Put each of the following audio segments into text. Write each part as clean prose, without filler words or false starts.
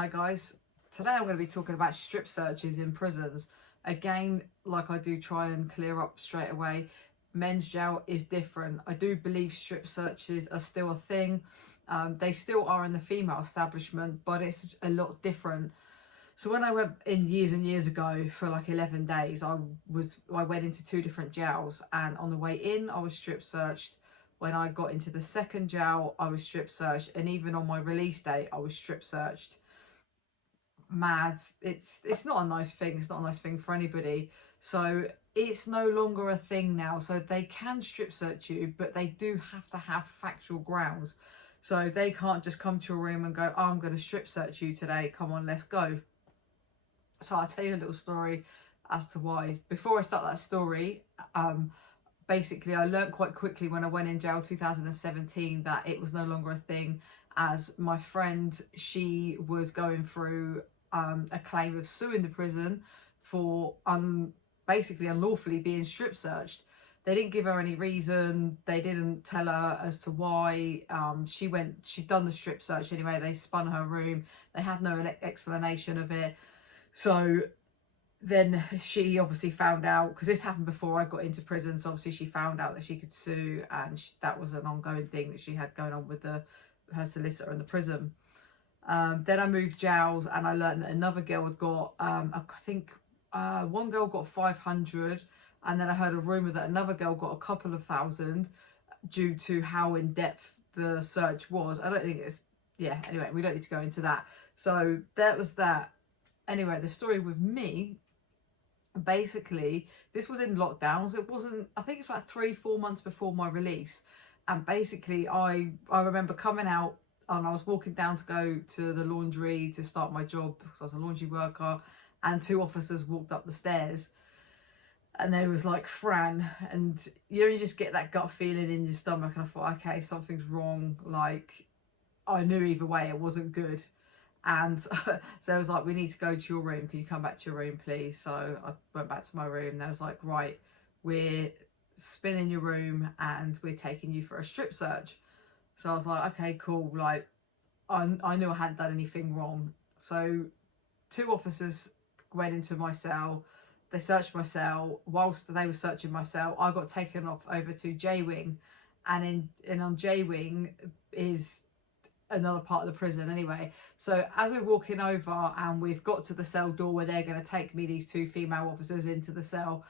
Hi guys, today I'm going to be talking about strip searches in prisons. Again, like I do try and clear up straight away, men's jail is different. I do believe strip searches are still a thing. They still are in the female establishment, but it's a lot different. So when I went in years and years ago for like 11 days, I went into two different jails, and on the way in I was strip searched. When I got into the second jail, I was strip searched, and even on my release date I was strip searched. Mad. It's not a nice thing. It's not a nice thing for anybody. So it's no longer a thing now. So they can strip search you, but they do have to have factual grounds. So they can't just come to your room and go, oh, I'm going to strip search you today. Come on, let's go. So I'll tell you a little story as to why. Before I start that story, basically I learnt quite quickly when I went in jail 2017 that it was no longer a thing, as my friend, she was going through a claim of suing the prison for basically unlawfully being strip searched. They didn't give her any reason. They didn't tell her as to why. She'd done the strip search anyway. They spun her room. They had no explanation of it. So then she obviously found out, because this happened before I got into prison, so obviously she found out that she could sue, and that was an ongoing thing that she had going on with her solicitor in the prison. Then I moved jails, and I learned that another girl had got, I think one girl got 500, and then I heard a rumour that another girl got a couple of thousand due to how in depth the search was. I don't think it's, yeah, anyway, we don't need to go into that. So that was that. Anyway, the story with me, basically, this was in lockdowns. It wasn't, I think it's like 3-4 months before my release. And basically I remember coming out, and I was walking down to go to the laundry to start my job, because I was a laundry worker, and two officers walked up the stairs, and they was like, Fran, and you just get that gut feeling in your stomach, and I thought, okay, something's wrong. Like, I knew either way it wasn't good. And so I was like, we need to go to your room. Can you come back to your room, please? So I went back to my room. They was like, right, we're spinning your room and we're taking you for a strip search. So I was like, okay, cool. Like, I knew I hadn't done anything wrong. So two officers went into my cell. They searched my cell. Whilst they were searching my cell, I got taken off over to J Wing. And on J Wing is another part of the prison anyway. So as we're walking over and we've got to the cell door where they're going to take me, these two female officers, into the cell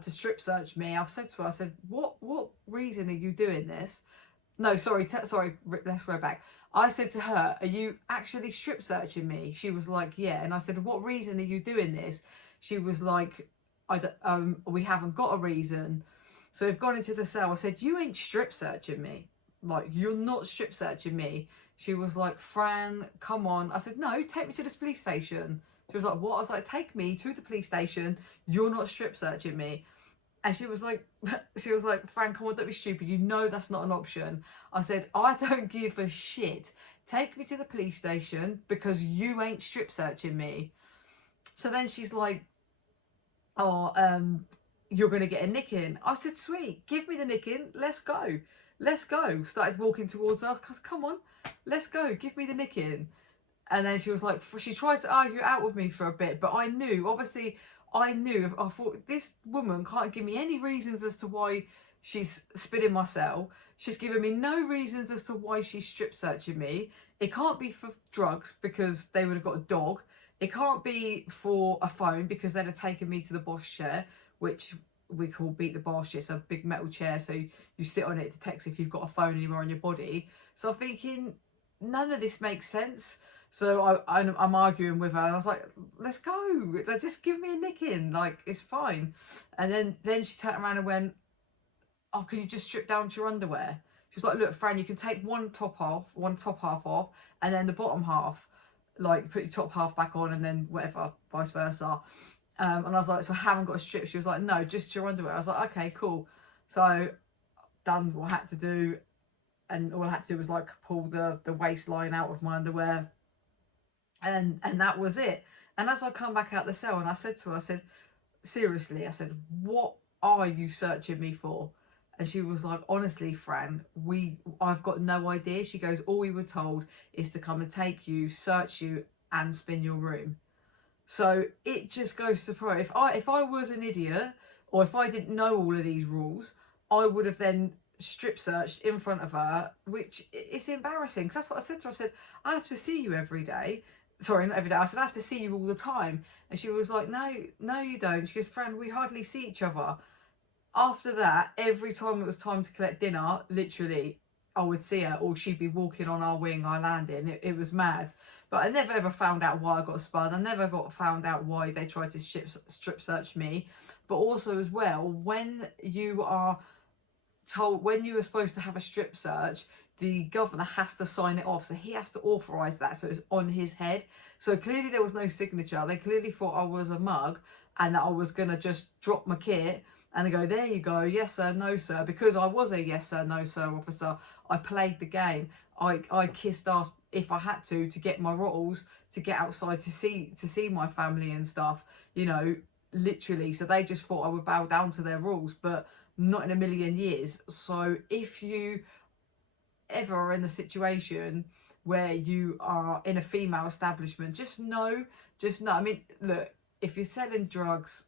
to strip search me, I've said to her, I said, what reason are you doing this? No, sorry, let's go back. I said to her, are you actually strip searching me? She was like, yeah. And I said, what reason are you doing this? She was like, we haven't got a reason. So we've gone into the cell. I said, you ain't strip searching me. Like, you're not strip searching me. She was like, Fran, come on. I said, no, take me to this police station. She was like, what? I was like, take me to the police station. You're not strip searching me. And she was like, Fran, come on, don't be stupid. You know that's not an option. I said, I don't give a shit. Take me to the police station because you ain't strip searching me. So then she's like, oh, you're going to get a nicking. I said, sweet, give me the nicking. Let's go. Let's go. Started walking towards us. Come on, let's go. Give me the nicking. And then she was like, she tried to argue out with me for a bit, but I knew, obviously, I thought, this woman can't give me any reasons as to why she's spinning my cell. She's given me no reasons as to why she's strip searching me. It can't be for drugs because they would have got a dog. It can't be for a phone because they'd have taken me to the boss chair, which we call beat the boss chair. It's a big metal chair, so you sit on it to text if you've got a phone anywhere on your body. So I'm thinking, none of this makes sense. So I'm arguing with her, and I was like, let's go. Just give me a nicking. Like, it's fine. And then she turned around and went, oh, can you just strip down to your underwear? She was like, look, Fran, you can take one top half off, and then the bottom half, like, put your top half back on, and then whatever, vice versa. And I was like, so I haven't got a strip. She was like, no, just your underwear. I was like, okay, cool. So done what I had to do, and all I had to do was like pull the waistline out of my underwear, and that was it. And as I come back out the cell, and I said to her, I said, seriously, I said, what are you searching me for? And she was like, honestly, Fran, I've got no idea. She goes, all we were told is to come and take you, search you, and spin your room. So it just goes to pro. If I was an idiot, or if I didn't know all of these rules, I would have then strip searched in front of her, which is embarrassing. Because that's what I said to her. I said, I have to see you every day. Sorry, not every day. I said, I have to see you all the time. And she was like, no, you don't. She goes, friend, we hardly see each other. After that, every time it was time to collect dinner, literally, I would see her, or she'd be walking on our wing, our landing. It was mad. But I never ever found out why I got spun. I never got found out why they tried to strip search me. But also as well, when you are told, when you were supposed to have a strip search, the governor has to sign it off. So he has to authorise that. So it's on his head. So clearly there was no signature. They clearly thought I was a mug and that I was going to just drop my kit and they go, there you go, yes sir, no sir. Because I was a yes sir, no sir officer, I played the game. I kissed ass if I had to get my rottles, to get outside to see my family and stuff, you know, literally. So they just thought I would bow down to their rules, but not in a million years. So if you ever are in a situation where you are in a female establishment, just know. I mean, look, if you're selling drugs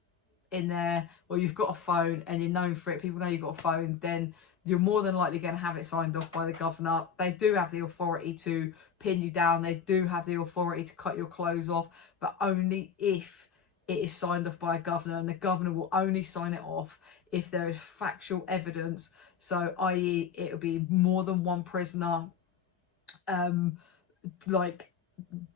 in there, or you've got a phone and you're known for it, people know you've got a phone, then you're more than likely going to have it signed off by the governor. They do have the authority to pin you down. They do have the authority to cut your clothes off, but only if it is signed off by a governor, and the governor will only sign it off if there is factual evidence. So i.e. it'll be more than one prisoner like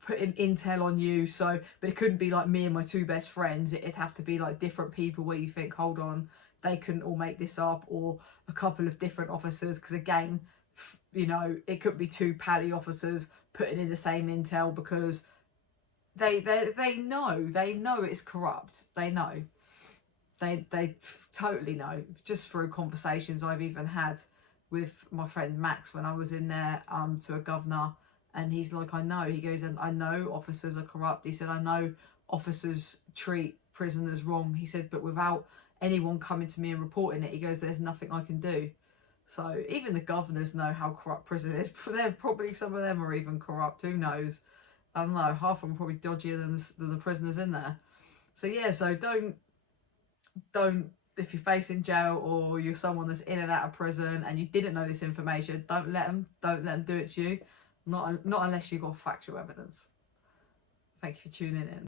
putting intel on you. So but it couldn't be like me and my two best friends. It'd have to be like different people where you think, hold on, they couldn't all make this up, or a couple of different officers, because again, you know, it could be two pally officers putting in the same intel, because they know it's corrupt. They totally know, just through conversations I've even had with my friend Max when I was in there to a governor. And he's like, I know. He goes, and I know officers are corrupt. He said, I know officers treat prisoners wrong. He said, but without anyone coming to me and reporting it, he goes, there's nothing I can do. So even the governors know how corrupt prison is. They're probably, some of them are even corrupt. Who knows? I don't know. Half of them are probably dodgier than the prisoners in there. So yeah, so don't, if you're facing jail or you're someone that's in and out of prison and you didn't know this information, don't let them do it to you. Not unless you've got factual evidence. Thank you for tuning in.